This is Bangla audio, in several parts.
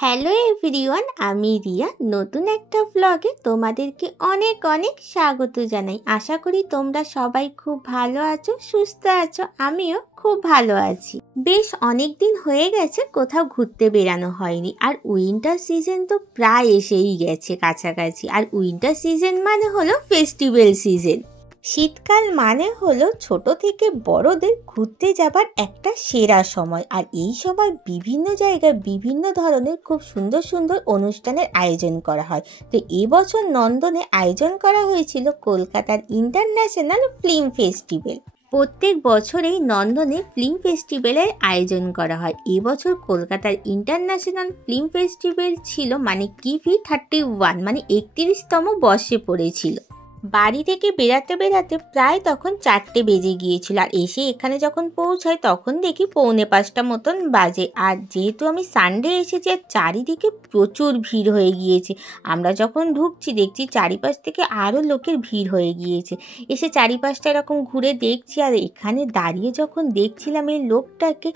হ্যালো এভরিওয়ান, আমি রিয়া। নতুন একটা ব্লগে তোমাদেরকে অনেক অনেক স্বাগত জানাই। আশা করি তোমরা সবাই খুব ভালো আছো, সুস্থ আছো। আমিও খুব ভালো আছি। বেশ অনেক দিন হয়ে গেছে কোথাও ঘুরতে বেরানো হয়নি। আর উইন্টার সিজন তো প্রায় এসেই গেছে কাছাকাছি। আর উইন্টার সিজন মানে হলো ফেস্টিভ্যাল সিজন। শীতকাল মানে হলো ছোট থেকে বড়দের ঘুরতে যাবার একটা সেরা সময়। আর এই সময় বিভিন্ন জায়গায় বিভিন্ন ধরনের খুব সুন্দর সুন্দর অনুষ্ঠানের আয়োজন করা হয়। তো এবছর নন্দনে আয়োজন করা হয়েছিল কলকাতার ইন্টারন্যাশনাল ফিল্ম ফেস্টিভ্যাল। প্রত্যেক বছরেই নন্দনে ফিল্ম ফেস্টিভ্যালের আয়োজন করা হয়। এবছর কলকাতার ইন্টারন্যাশনাল ফিল্ম ফেস্টিভ্যাল ছিল মানে কিভি 31, মানে 31তম বর্ষে পড়েছিল। বাড়ি থেকে বেরাতে বেরাতে প্রায় তখন 4টে বেজে গিয়েছিল। আর এসে এখানে যখন পৌঁছায় তখন দেখি 4:45 মতন বাজে। আর যেহেতু আমি সানডে এসেছি আর চারিদিকে প্রচুর ভিড় হয়ে গিয়েছে। আমরা যখন ঢুকছি দেখছি চারিপাশ থেকে আরও লোকের ভিড় হয়ে গিয়েছে। এসে চারিপাশটা এরকম ঘুরে দেখছি আর এখানে দাঁড়িয়ে যখন দেখছিলাম এই লোকটাকে,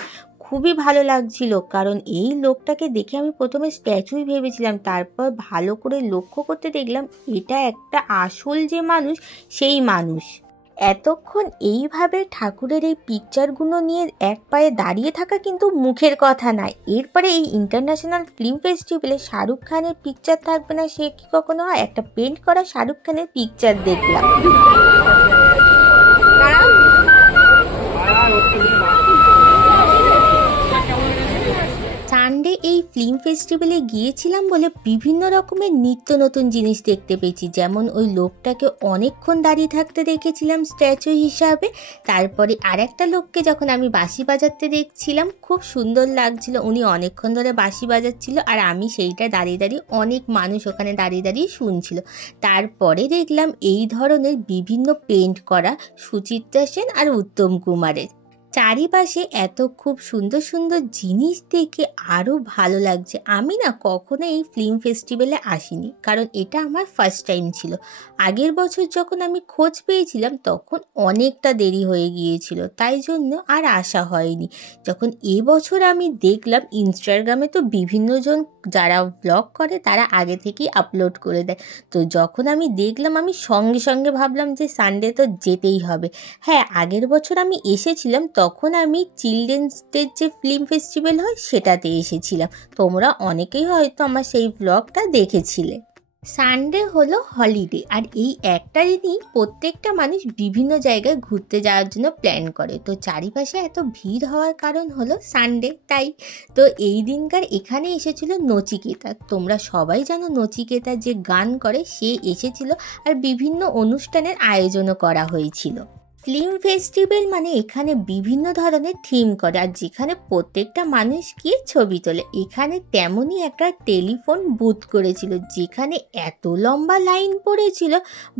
খুবই ভালো লাগছিল। কারণ এই লোকটাকে দেখে আমি প্রথমে স্ট্যাচুই ভেবেছিলাম, তারপর ভালো করে লক্ষ্য করতে দেখলাম এটা একটা আসল যে মানুষ, সেই মানুষ। এতক্ষণ এইভাবে ঠাকুরের এই পিকচারগুলো নিয়ে এক পায়ে দাঁড়িয়ে থাকা কিন্তু মুখের কথা নয়। এরপরে এই ইন্টারন্যাশনাল ফিল্ম ফেস্টিভ্যালে শাহরুখ খানের পিকচার থাকবে না সে কি কখনো হয়? একটা পেন্ট করা শাহরুখ খানের পিকচার দেখলাম। সানডে এই ফিল্ম ফেস্টিভ্যালে গিয়েছিলাম বলে বিভিন্ন রকমের নিত্য নতুন জিনিস দেখতে পেয়েছি। যেমন ওই লোকটাকে অনেকক্ষণ দাঁড়িয়ে থাকতে দেখেছিলাম স্ট্যাচু হিসাবে। তারপরে আরেকটা লোককে যখন আমি বাঁশি বাজাতে দেখছিলাম, খুব সুন্দর লাগছিল। উনি অনেকক্ষণ ধরে বাঁশি বাজাচ্ছিল আর আমি সেইটা দাঁড়িয়ে দাঁড়িয়ে, অনেক মানুষ ওখানে দাঁড়িয়ে দাঁড়িয়ে শুনছিল। তারপরে দেখলাম এই ধরনের বিভিন্ন পেন্ট করা সুচিত্রা সেন আর উত্তম কুমারের। চারিপাশে এত খুব সুন্দর সুন্দর জিনিস দেখে আরও ভালো লাগছে। আমি না কখনো এই ফিল্ম ফেস্টিভ্যালে আসিনি, কারণ এটা আমার ফার্স্ট টাইম ছিল। আগের বছর যখন আমি খোঁজ পেয়েছিলাম তখন অনেকটা দেরি হয়ে গিয়েছিল, তাই জন্য আর আসা হয়নি। যখন এবছর আমি দেখলাম ইনস্টাগ্রামে তো বিভিন্নজন যারা ব্লগ করে তারা আগে থেকেই আপলোড করে দেয়। তো যখন আমি দেখলাম আমি সঙ্গে সঙ্গে ভাবলাম যে সানডে তো যেতেই হবে। হ্যাঁ, আগের বছর আমি এসেছিলাম, তখন আমি চিলড্রেন্স ডের যে ফিল্ম ফেস্টিভ্যাল হয় সেটাতে এসেছিলাম। তোমরা অনেকেই হয়তো আমার সেই ব্লগটা দেখেছিলে। সানডে হলো হলিডে, আর এই একটা দিনই প্রত্যেকটা মানুষ বিভিন্ন জায়গায় ঘুরতে যাওয়ার জন্য প্ল্যান করে। তো চারিপাশে এত ভিড় হওয়ার কারণ হলো সানডে, তাই তো এই দিনকার এখানে এসেছিল নচিকেতা। তোমরা সবাই জানো নচিকেতা যে গান করে সে এসেছিল, আর বিভিন্ন অনুষ্ঠানের আয়োজনও করা হয়েছিল। ফিল্ম ফেস্টিভ্যাল মানে এখানে বিভিন্ন ধরনের থিম করে, আর যেখানে প্রত্যেকটা মানুষ গিয়ে ছবি তোলে। এখানে তেমনই একটা টেলিফোন বুথ করেছিল, যেখানে এত লম্বা লাইন পড়েছিল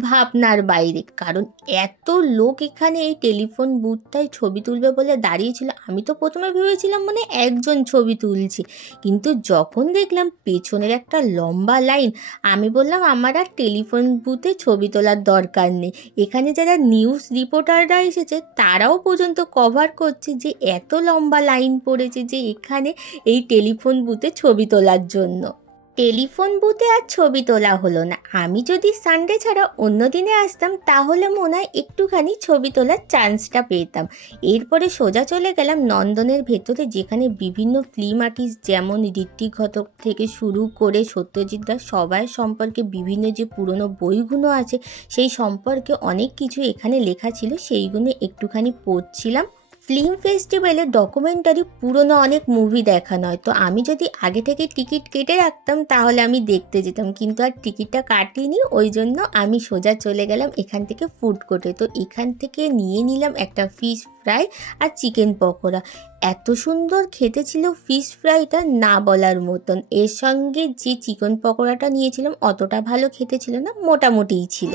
ভাবনার বাইরে। কারণ এত লোক এখানে এই টেলিফোন বুথটায় ছবি তুলবে বলে দাঁড়িয়েছিল। আমি তো প্রথমে ভেবেছিলাম মানে একজন ছবি তুলছে, কিন্তু যখন দেখলাম পেছনের একটা লম্বা লাইন, আমি বললাম আমার আর টেলিফোন বুথে ছবি তোলার দরকার নেই। এখানে যারা নিউজ রিপোর্টাররা এসেছে তারাও পর্যন্ত কভার করছে যে এত লম্বা লাইন পড়েছে যে এখানে এই টেলিফোন বুথে ছবি তোলার জন্য। টেলিফোন বুথে আর ছবি তোলা হলো না। আমি যদি সানডে ছাড়া অন্য দিনে আসতাম তাহলে মনে হয় একটুখানি ছবি তোলার চান্সটা পেতাম। এরপরে সোজা চলে গেলাম নন্দনের ভেতরে, যেখানে বিভিন্ন ফিল্ম আর্টিস্ট যেমন ঋত্বিক ঘটক থেকে শুরু করে সত্যজিৎ দাস সবার সম্পর্কে বিভিন্ন যে পুরনো বইগুলো আছে সেই সম্পর্কে অনেক কিছু এখানে লেখা ছিল, সেইগুলো একটুখানি পড়ছিলাম। ফিল্ম ফেস্টিভ্যালে ডকুমেন্টারি পুরনো অনেক মুভি দেখানো হয়। তো আমি যদি আগে থেকে টিকিট কেটে রাখতাম তাহলে আমি দেখতে যেতাম, কিন্তু আর টিকিটটা কাটিনি। ওই জন্য আমি সোজা চলে গেলাম এখান থেকে ফুড কোর্টে। তো এখান থেকে নিয়ে নিলাম একটা ফিশ ফ্রাই আর চিকেন পকোড়া। এত সুন্দর খেতে ছিল ফিশ ফ্রাইটা, না বলার মতন। এর সঙ্গে যে চিকেন পকোড়াটা নিয়েছিলাম অতটা ভালো খেতে ছিল না, মোটামুটিই ছিল।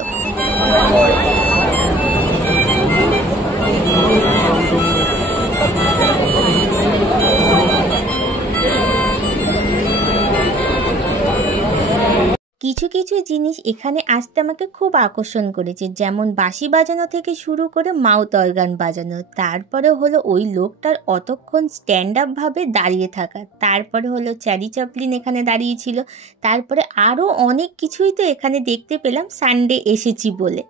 কিছু কিছু জিনিস এখানে আসতে আমাকে খুব আকর্ষণ করেছে, যেমন বাঁশি বাজানো থেকে শুরু করে মাউথ অর্গান বাজানো, তারপরে হলো ওই লোকটার অতক্ষণ স্ট্যান্ড আপ ভাবে দাঁড়িয়ে থাকা, তারপরে হলো চ্যারি চ্যাপলিন এখানে দাঁড়িয়েছিল, তারপরে আরও অনেক কিছুই তো এখানে দেখতে পেলাম সানডে এসেছি বলে।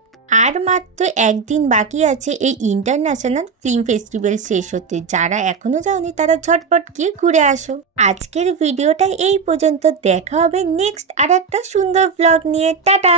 আর মাত্র একদিন বাকি আছে এই ইন্টারন্যাশনাল ফিল্ম ফেস্টিভ্যাল শেষ হতে। যারা এখনও যাওনি তারা ঝটপট গিয়ে ঘুরে আসো। আজকের ভিডিওটা এই পর্যন্ত, দেখা হবে নেক্সট আর একটা সুন্দর ব্লগ নিয়ে। টাটা।